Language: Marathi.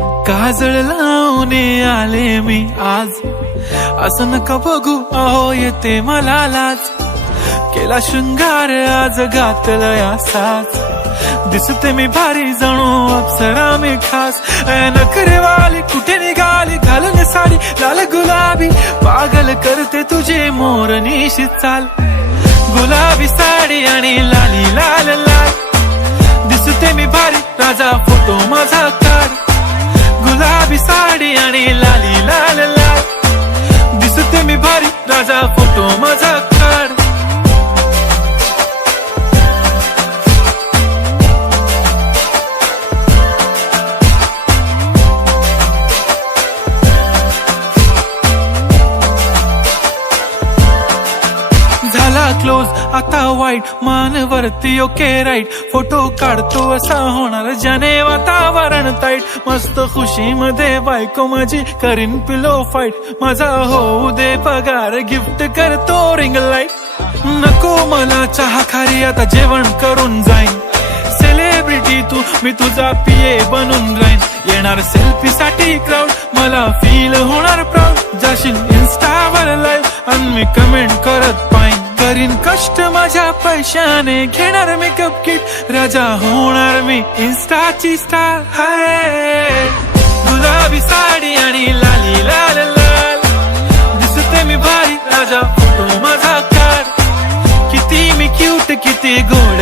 काजळ लावून आले मी आज, असं नका बघू अहो येते मला लाज. केला शृंगार आज घातलाय असाच, दिसते मी भारी जणू अप्सरा मी खास. नखरेवाली कुठे निघाली घालून साडी लाल गुलाबी, पागल करते तुझे मोरनीशी चाल. गुलाबी साडी आणि लाली लाल लाल, दिसते मी भारी राजा फोटो माझा काढ. गुलाबी साडी आणि लाली लाल लाल, दिसते मी भारी राजा फोटो माझा काढ. झाला क्लोज आता वाईट, मान वरती ओके राईट. फोटो काढतो असा होणार ज्याने वातावरण ताईट. मस्त खुशी मध्ये बायको माझी करीन पिलो फाईट. माझा होऊ दे पगार गिफ्ट करतो रिंग लाईट. नको मला चहा खारी आता जेवण करून जाईन. सेलिब्रिटी तू मी तुझा पिये बनून राहीन. येणार सेल्फी साठी क्राऊड मला फील होणार प्राऊड. जाशील इन्स्टावर लाईव्ह आणि मी कमेंट करत पाईन. करीन कष्ट माझ्या पैशाने घेणार मेकअप किट. राजा होणार मी इन्स्टाची स्टार. हाय गुलाबी साडी आणि लाली लाल लाल, दिसते मी भारी राजा फोटो माझा काढ. किती मी क्यूट किती गोड